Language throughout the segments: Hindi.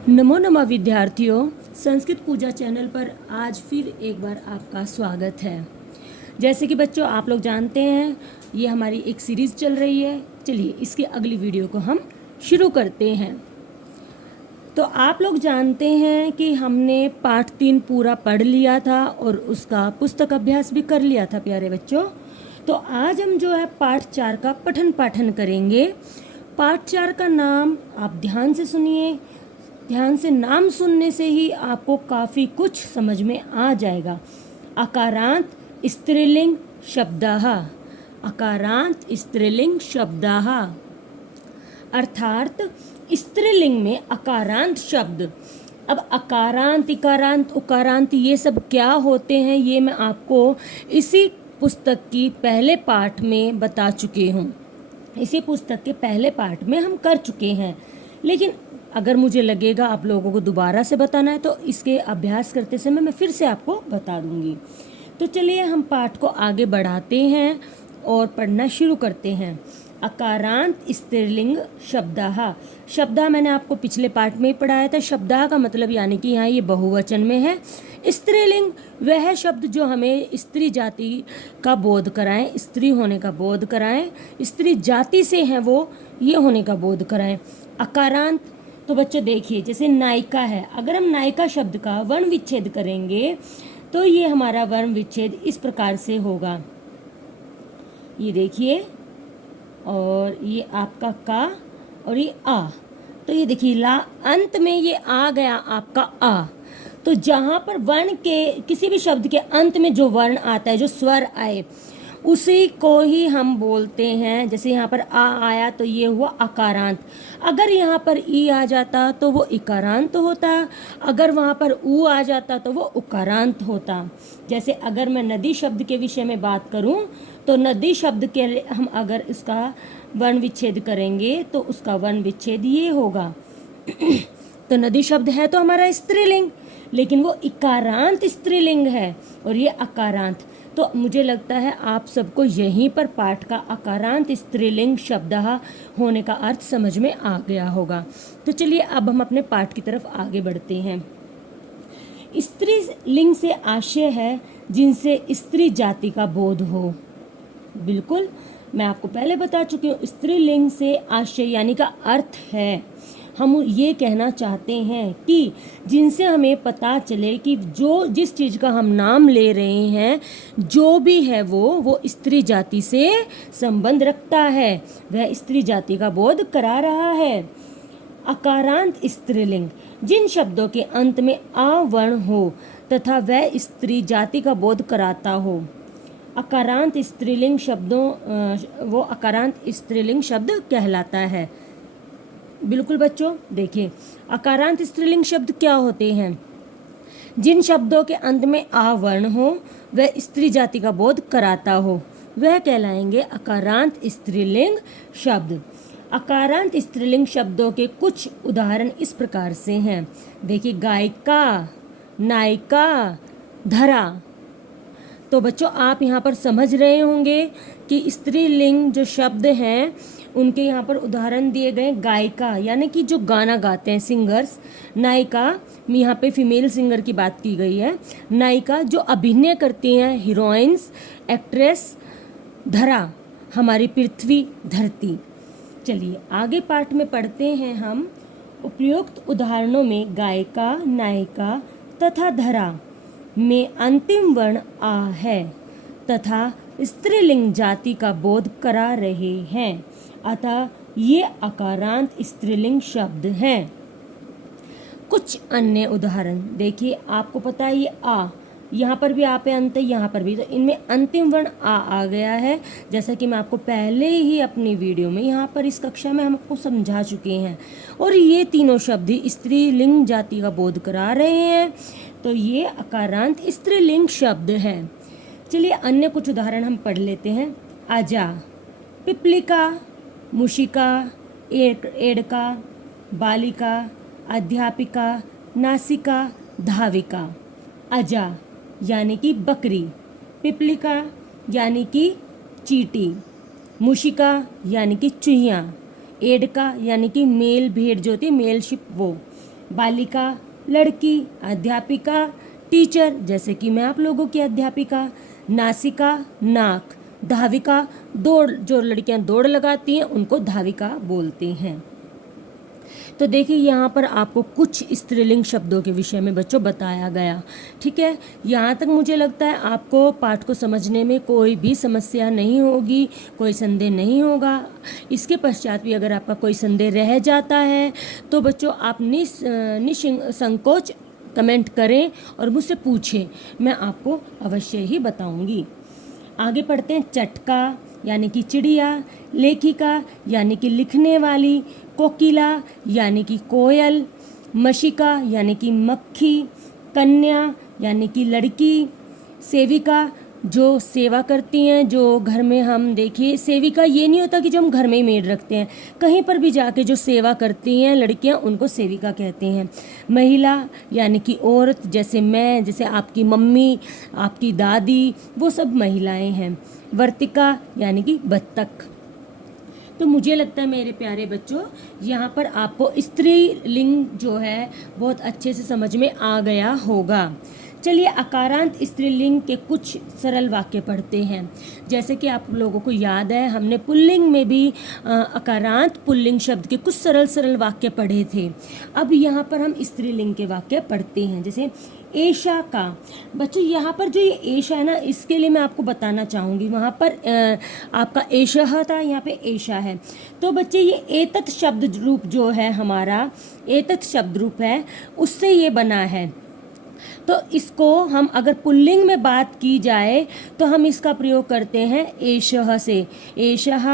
नमो नमः विद्यार्थियों, संस्कृत पूजा चैनल पर आज फिर एक बार आपका स्वागत है। जैसे कि बच्चों आप लोग जानते हैं, ये हमारी एक सीरीज़ चल रही है। चलिए इसकी अगली वीडियो को हम शुरू करते हैं। तो आप लोग जानते हैं कि हमने पाठ 3 पूरा पढ़ लिया था और उसका पुस्तक अभ्यास भी कर लिया था प्यारे बच्चों। तो आज हम जो है पाठ 4 का पठन पाठन करेंगे। पाठ 4 का नाम आप ध्यान से सुनिए। ध्यान से नाम सुनने से ही आपको काफ़ी कुछ समझ में आ जाएगा। अकारांत स्त्रीलिंग शब्दाः। अकारांत स्त्रीलिंग शब्दाः अर्थात स्त्रीलिंग में अकारांत शब्द। अब अकारांत, इकारांत, उकारांत ये सब क्या होते हैं ये मैं आपको इसी पुस्तक की पहले पाठ में बता चुकी हूँ। इसी पुस्तक के पहले पाठ में हम कर चुके हैं, लेकिन अगर मुझे लगेगा आप लोगों को दोबारा से बताना है तो इसके अभ्यास करते समय मैं फिर से आपको बता दूंगी। तो चलिए हम पाठ को आगे बढ़ाते हैं और पढ़ना शुरू करते हैं। अकारांत स्त्रीलिंग शब्दाः। शब्दाः मैंने आपको पिछले पाठ में ही पढ़ाया था। शब्दाः का मतलब यानी कि यहाँ ये बहुवचन में है। स्त्रीलिंग वह शब्द जो हमें स्त्री जाति का बोध कराएं, स्त्री होने का बोध कराएं, स्त्री जाति से हैं वो, ये होने का बोध कराएं। अकारांत तो बच्चों देखिए, जैसे नायिका है, अगर हम नायिका शब्द का वर्ण विच्छेद करेंगे तो ये हमारा वर्ण विच्छेद इस प्रकार से होगा। ये देखिए, और ये आपका का और ये आ, तो ये देखिए ला, अंत में ये आ गया आपका आ। तो जहाँ पर वर्ण के किसी भी शब्द के अंत में जो वर्ण आता है, जो स्वर आए, उसी को ही हम बोलते हैं। जैसे यहाँ पर आ आया तो ये हुआ अकारांत। अगर यहाँ पर ई आ जाता तो वो इकारांत होता, अगर वहाँ पर ऊ आ जाता तो वो उकारांत होता। जैसे अगर मैं नदी शब्द के विषय में बात करूँ तो नदी शब्द के लिए हम अगर इसका वर्ण विच्छेद करेंगे तो उसका वर्ण विच्छेद ये होगा। तो नदी शब्द है तो हमारा स्त्रीलिंग, लेकिन वो इकारांत स्त्रीलिंग है और ये अकारांत। तो मुझे लगता है आप सबको यहीं पर पाठ का अकारांत स्त्रीलिंग शब्दाः होने का अर्थ समझ में आ गया होगा। तो चलिए अब हम अपने पाठ की तरफ आगे बढ़ते हैं। स्त्रीलिंग से आशय है जिनसे स्त्री जाति का बोध हो। बिल्कुल, मैं आपको पहले बता चुकी हूँ। स्त्रीलिंग से आशय यानी का अर्थ है, हम ये कहना चाहते हैं कि जिनसे हमें पता चले कि जो जिस चीज़ का हम नाम ले रहे हैं, जो भी है वो स्त्री जाति से संबंध रखता है, वह स्त्री जाति का बोध करा रहा है। अकारांत स्त्रीलिंग जिन शब्दों के अंत में आ वर्ण हो तथा वह स्त्री जाति का बोध कराता हो। अकारांत स्त्रीलिंग शब्दों वो अकारांत स्त्रीलिंग शब्द कहलाता है। बिल्कुल बच्चों, देखिए अकारांत स्त्रीलिंग शब्द क्या होते हैं। जिन शब्दों के अंत में आ वर्ण हो, वह स्त्री जाति का बोध कराता हो, वह कहलाएंगे अकारांत स्त्रीलिंग शब्द। अकारांत स्त्रीलिंग शब्दों के कुछ उदाहरण इस प्रकार से हैं। देखिए, गायिका, नायिका, धरा। तो बच्चों आप यहाँ पर समझ रहे होंगे कि स्त्रीलिंग जो शब्द हैं उनके यहाँ पर उदाहरण दिए गए। गायिका यानी कि जो गाना गाते हैं, सिंगर्स। नायिका, यहाँ पे फीमेल सिंगर की बात की गई है। नायिका जो अभिनय करती हैं, हीरोइंस, एक्ट्रेस। धरा हमारी पृथ्वी, धरती। चलिए आगे पाठ में पढ़ते हैं हम। उपयुक्त उदाहरणों में गायिका, नायिका तथा धरा में अंतिम वर्ण आ है तथा स्त्रीलिंग जाति का बोध करा रहे हैं, अतः ये अकारांत स्त्रीलिंग शब्द हैं। कुछ अन्य उदाहरण देखिए, आपको पता है ये आ, यहाँ पर भी आ पे अंत है, यहाँ पर भी, तो इनमें अंतिम वर्ण आ गया है। जैसा कि मैं आपको पहले ही अपनी वीडियो में यहाँ पर इस कक्षा में हम आपको समझा चुके हैं। और ये तीनों शब्द स्त्रीलिंग जाति का बोध करा रहे हैं, तो ये अकारांत स्त्रीलिंग शब्द हैं। चलिए अन्य कुछ उदाहरण हम पढ़ लेते हैं। आजा, पिपलिका, मुशिका, एड़का, बालिका, अध्यापिका, नासिका, धाविका। अजा यानी कि बकरी, पिपलिका यानी कि चींटी, मुशिका यानी कि चूहिया, एड़का यानी कि मेल भेड़ जो होती है, मेल शिप वो, बालिका लड़की, अध्यापिका टीचर जैसे कि मैं आप लोगों की अध्यापिका, नासिका नाक, धाविका दौड़, जो लड़कियां दौड़ लगाती हैं उनको धाविका बोलते हैं। तो देखिए यहाँ पर आपको कुछ स्त्रीलिंग शब्दों के विषय में बच्चों बताया गया। ठीक है, यहाँ तक मुझे लगता है आपको पाठ को समझने में कोई भी समस्या नहीं होगी, कोई संदेह नहीं होगा। इसके पश्चात भी अगर आपका कोई संदेह रह जाता है तो बच्चों आप निसंकोच कमेंट करें और मुझसे पूछें, मैं आपको अवश्य ही बताऊंगी। आगे पढ़ते हैं। चटका यानी कि चिड़िया, लेखिका यानी कि लिखने वाली, कोकिला यानी कि कोयल, मशिका यानी कि मक्खी, कन्या यानी कि लड़की, सेविका जो सेवा करती हैं, जो घर में हम देखिए सेविका ये नहीं होता कि जो हम घर में ही मेड रखते हैं, कहीं पर भी जाके जो सेवा करती हैं लड़कियां उनको सेविका कहते हैं। महिला यानी कि औरत, जैसे मैं, जैसे आपकी मम्मी, आपकी दादी, वो सब महिलाएं हैं। वर्तिका यानी कि बत्तख। तो मुझे लगता है मेरे प्यारे बच्चों यहाँ पर आपको स्त्रीलिंग जो है बहुत अच्छे से समझ में आ गया होगा। चलिए अकारांत स्त्रीलिंग के कुछ सरल वाक्य पढ़ते हैं। जैसे कि आप लोगों को याद है हमने पुल्लिंग में भी अकारांत पुल्लिंग शब्द के कुछ सरल सरल वाक्य पढ़े थे। अब यहाँ पर हम स्त्रीलिंग के वाक्य पढ़ते हैं। जैसे एशा का। बच्चों यहाँ पर जो ये एशा है ना, इसके लिए मैं आपको बताना चाहूँगी। वहाँ पर आपका एशा था, यहाँ पे एशा है। तो बच्चे ये एतत् शब्द रूप जो है हमारा, एतत् शब्द रूप है, उससे ये बना है। तो इसको हम अगर पुल्लिंग में बात की जाए तो हम इसका प्रयोग करते हैं एशः से। एशः,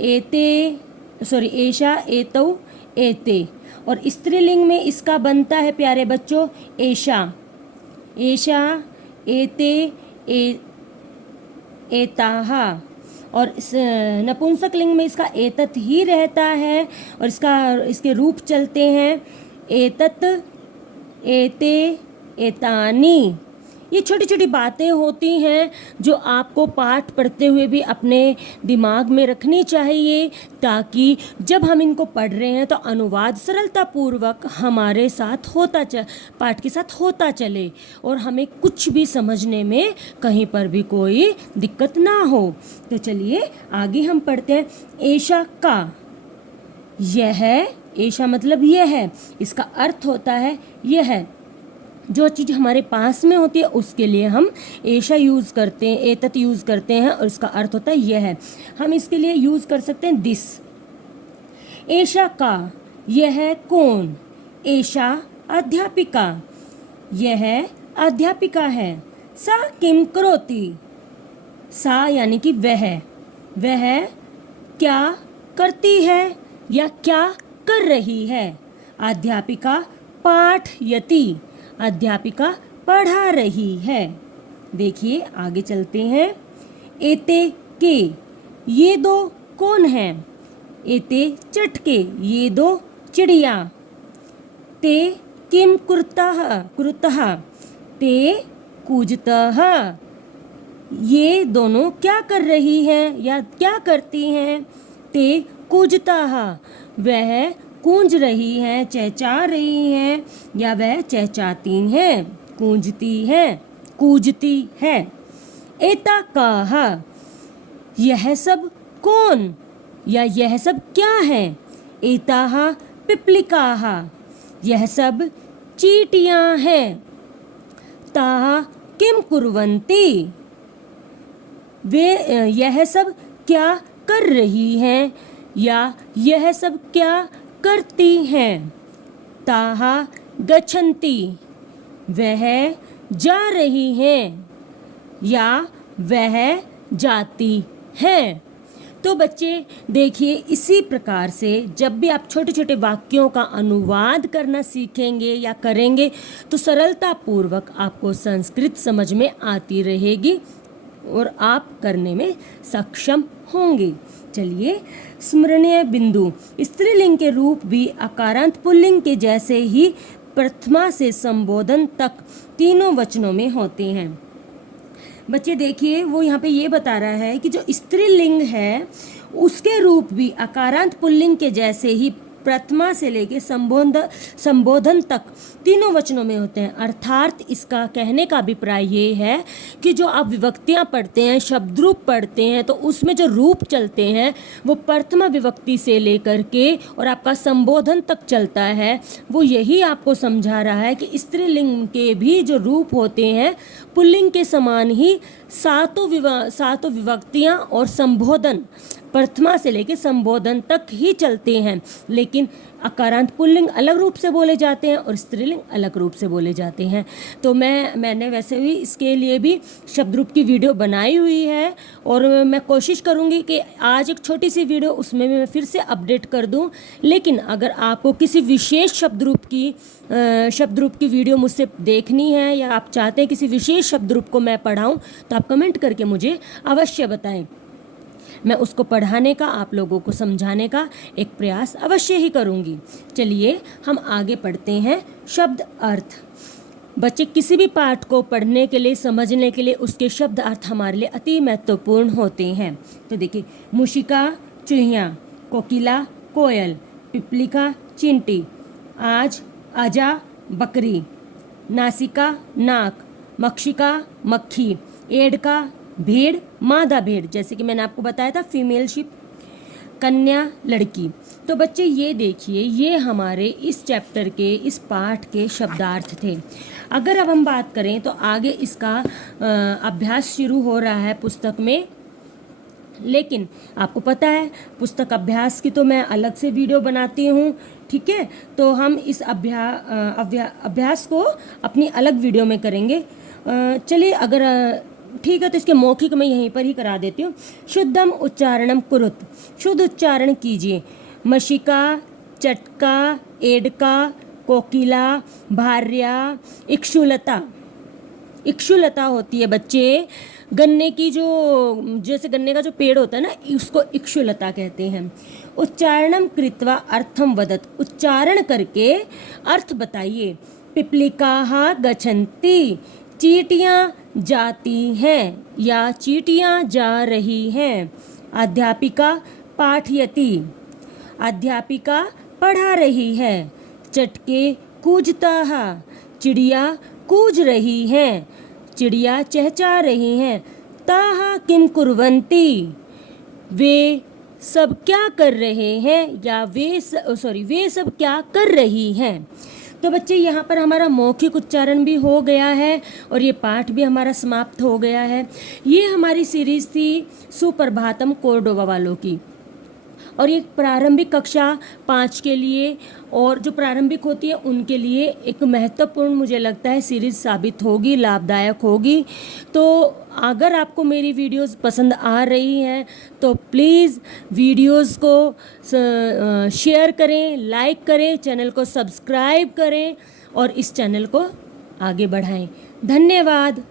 एते, सॉरी एशा, एतौ, एते। और स्त्रीलिंग में इसका बनता है प्यारे बच्चों एशा, एशा, एते, एताः। और इस नपुंसक लिंग में इसका एतत् ही रहता है और इसके रूप चलते हैं एतत्, एते, एतानी। ये छोटी छोटी बातें होती हैं जो आपको पाठ पढ़ते हुए भी अपने दिमाग में रखनी चाहिए, ताकि जब हम इनको पढ़ रहे हैं तो अनुवाद सरलतापूर्वक हमारे साथ पाठ के साथ होता चले और हमें कुछ भी समझने में कहीं पर भी कोई दिक्कत ना हो। तो चलिए आगे हम पढ़ते हैं। एशा का, यह, एशा मतलब यह है, इसका अर्थ होता है यह। जो चीज़ हमारे पास में होती है उसके लिए हम एशा यूज़ करते हैं, एतत् यूज़ करते हैं और इसका अर्थ होता है यह है। हम इसके लिए यूज़ कर सकते हैं दिस। एशा का, यह कौन। एशा अध्यापिका, यह अध्यापिका है। सा किम करोति, सा यानी कि वह क्या करती है या क्या कर रही है। अध्यापिका पाठयति, अध्यापिका पढ़ा रही है। देखिए आगे चलते हैं। एते के, ये दो कौन हैं। एते चटके, ये दो चिड़िया। ते किम कुरुतः, ते कूजतः, ये दोनों क्या कर रही हैं या क्या करती हैं। ते कूजतः, वह कूंज रही हैं, चहचा रही हैं या वह चहचाती हैं, कूजती है। एता काह, यह सब कौन या यह सब क्या है। एताः पिपलिकाः, यह सब चींटियां हैं। ताः किम कुर्वन्ति, वे यह सब क्या कर रही हैं या यह सब क्या करती हैं। ताः गच्छन्ति, वह जा रही हैं या वह जाती हैं। तो बच्चे देखिए इसी प्रकार से जब भी आप छोटे छोटे वाक्यों का अनुवाद करना सीखेंगे या करेंगे तो सरलतापूर्वक आपको संस्कृत समझ में आती रहेगी और आप करने में सक्षम होंगे। चलिए स्मरणीय बिंदु। स्त्रीलिंग के रूप भी अकारांत पुल्लिंग के जैसे ही प्रथमा से संबोधन तक तीनों वचनों में होते हैं। बच्चे देखिए वो यहाँ पे ये बता रहा है कि जो स्त्रीलिंग है उसके रूप भी अकारांत पुल्लिंग के जैसे ही प्रथमा से लेके संबोधन तक तीनों वचनों में होते हैं। अर्थात इसका कहने का अभिप्राय ये है कि जो आप विभक्तियां पढ़ते हैं, शब्द रूप पढ़ते हैं, तो उसमें जो रूप चलते हैं वो प्रथमा विभक्ति से लेकर के और आपका संबोधन तक चलता है। वो यही आपको समझा रहा है कि स्त्रीलिंग के भी जो रूप होते हैं पुल्लिंग के समान ही सातों विभक्तियां और संबोधन प्रथमा से लेकर संबोधन तक ही चलते हैं, लेकिन अकारांत पुल्लिंग अलग रूप से बोले जाते हैं और स्त्रीलिंग अलग रूप से बोले जाते हैं। तो मैंने वैसे भी इसके लिए भी शब्द रूप की वीडियो बनाई हुई है और मैं कोशिश करूंगी कि आज एक छोटी सी वीडियो उसमें मैं फिर से अपडेट कर दूं। लेकिन अगर आपको किसी विशेष शब्द रूप की वीडियो मुझसे देखनी है या आप चाहते हैं किसी विशेष शब्द रूप को मैं पढ़ाऊं, तो आप कमेंट करके मुझे अवश्य बताएं। मैं उसको पढ़ाने का, आप लोगों को समझाने का एक प्रयास अवश्य ही करूंगी। चलिए हम आगे पढ़ते हैं। शब्द अर्थ। बच्चे, किसी भी पाठ को पढ़ने के लिए, समझने के लिए उसके शब्द अर्थ हमारे लिए अति महत्वपूर्ण होते हैं। तो देखिए, मूषिका चूहिया, कोकिला कोयल, पिपलिका चींटी, आज आजा बकरी, नासिका नाक, मक्षिका मक्खी, एडका भेड़, मादा भेड़, जैसे कि मैंने आपको बताया था फीमेल शिप, कन्या लड़की। तो बच्चे ये देखिए, ये हमारे इस चैप्टर के, इस पाठ के शब्दार्थ थे। अगर अब हम बात करें तो आगे इसका अभ्यास शुरू हो रहा है पुस्तक में, लेकिन आपको पता है पुस्तक अभ्यास की तो मैं अलग से वीडियो बनाती हूँ, ठीक है। तो हम इस अभ्यास को अपनी अलग वीडियो में करेंगे। चलिए, अगर ठीक है तो इसके मौखिक मैं यहीं पर ही करा देती हूँ। शुद्धम उच्चारणम कुरुत, शुद्ध उच्चारण कीजिए। मशिका, चटका, एडका, कोकिला, भार्या, इक्षुलता। इक्षुलता होती है बच्चे गन्ने की, जो जैसे गन्ने का जो पेड़ होता है ना, उसको इक्षुलता कहते हैं। उच्चारणम कृत्वा अर्थम वदत, उच्चारण करके अर्थ बताइए। पिपलिकाः गच्छन्ति, चींटियाँ जाती हैं या चींटियाँ जा रही हैं। अध्यापिका पाठयति, अध्यापिका पढ़ा रही है। चटके कूजताः, चिड़िया कूज रही हैं, चिड़िया चहचहा रही हैं। ताः किम कुर्वन्ति, वे सब क्या कर रहे हैं, या वे सब क्या कर रही हैं। तो बच्चे, यहाँ पर हमारा मौखिक उच्चारण भी हो गया है और ये पाठ भी हमारा समाप्त हो गया है। ये हमारी सीरीज़ थी सुप्रभातम कोर्डोवा वालों की, और ये प्रारंभिक कक्षा 5 के लिए और जो प्रारंभिक होती है उनके लिए एक महत्वपूर्ण, मुझे लगता है, सीरीज़ साबित होगी, लाभदायक होगी। तो अगर आपको मेरी वीडियोस पसंद आ रही हैं तो प्लीज़ वीडियोस को शेयर करें, लाइक करें, चैनल को सब्सक्राइब करें और इस चैनल को आगे बढ़ाएं। धन्यवाद।